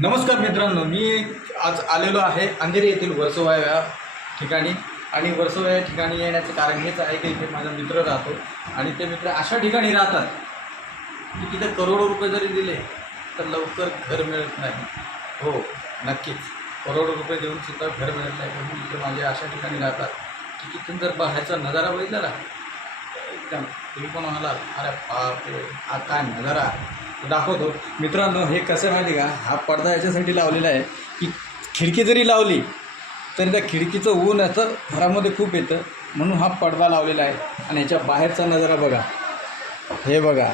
नमस्कार मित्रांनो, मी आज आलेलो आहे अंधेरी येथील वर्सोवा या ठिकाणी. आणि वर्सोवा या ठिकाणी येण्याचं कारण हेच आहे की इथे माझा मित्र राहतो आणि ते मित्र अशा ठिकाणी राहतात की तिथे करोडो रुपये जरी दिले तर लवकर घर मिळत नाही. हो, नक्कीच करोडो रुपये देऊन सुद्धा घर मिळत नाही. पण मित्र माझे अशा ठिकाणी राहतात की तिथून जर बाहेरचा नजारा बघितला ना एकदम तुम्ही पण म्हणाला, अरे बापरे हा काय नजारा. दाखवतो मित्रांनो. हे कसं माहिती का, हा पडदा याच्यासाठी लावलेला आहे की खिडकी जरी लावली तरी त्या खिडकीचं ऊन असं घरामध्ये खूप येतं, म्हणून हा पडदा लावलेला आहे. आणि ह्याच्या बाहेरचा नजारा बघा, हे बघा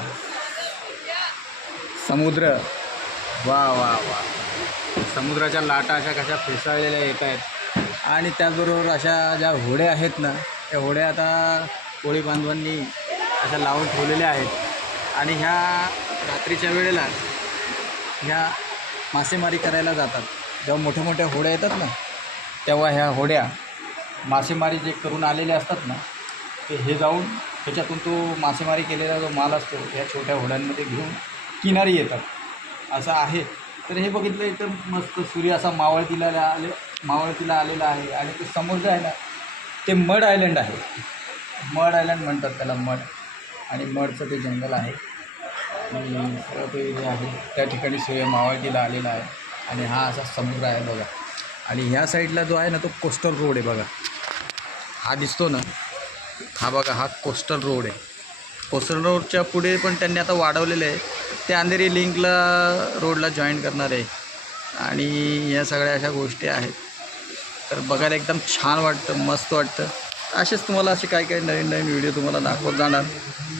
समुद्र. वा वा वा, समुद्राच्या लाटा अशा कशा फेसाळलेल्या येत आहेत. आणि त्याचबरोबर अशा ज्या होड्या आहेत ना, त्या होड्या आता कोळी बांधवांनी अशा लावून ठेवलेल्या आहेत. आणि ह्या रात्रीच्या वेळेला ह्या मासेमारी करायला जातात. जेव्हा मोठ्या मोठ्या होड्या येतात ना, तेव्हा ह्या होड्या मासेमारी जे करून आलेले असतात ना, ते हे जाऊन त्याच्यातून तो मासेमारी केलेला जो माल असतो ह्या छोट्या होड्यांमध्ये घेऊन किनारी येतात, असं आहे. तर हे बघितलं एकदम मस्त सूर्य असा मावळतीला आलेला आहे. आणि ते समोर जे आहे ना, ते मड आयलंड आहे. मड आयलंड म्हणतात त्याला, मड. आणि मडचं ते जंगल आहे आणि सगळं ते जे आहे त्या ठिकाणी सूर्य मावळतीला आलेला आहे. आणि हा असा समुद्र आहे बघा. आणि ह्या साईडला जो आहे ना, तो कोस्टल रोड आहे बघा. हा दिसतो ना, हा बघा, हा कोस्टल रोड आहे. कोस्टल रोडच्या पुढे पण त्यांनी आता वाढवलेलं आहे. ते अंधेरी लिंकला रोडला जॉईन करणार आहे. आणि या सगळ्या अशा गोष्टी आहेत. तर बघायला एकदम छान वाटतं, मस्त वाटतं. असेच तुम्हाला असे काही नवीन नवीन व्हिडिओ तुम्हाला दाखवत जाणार.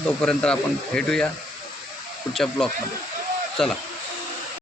तोपर्यंत आपण भेटूया पुढच्या ब्लॉगमध्ये. चला.